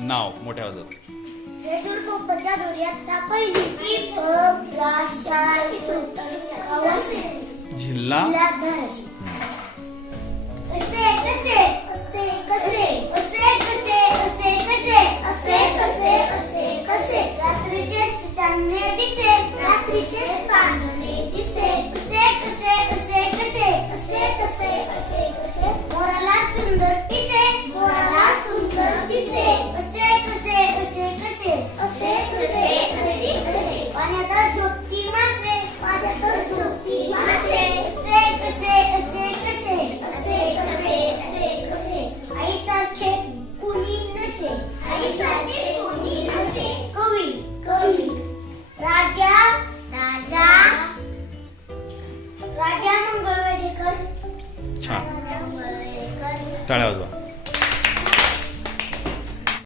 नाव मोठ्या आवाजात रेडूर पोपटच्या दोऱ्यात पहिली ती राष्ट्राला जिल्हा રાજા મંગળવારે કર. અચ્છા તળાવ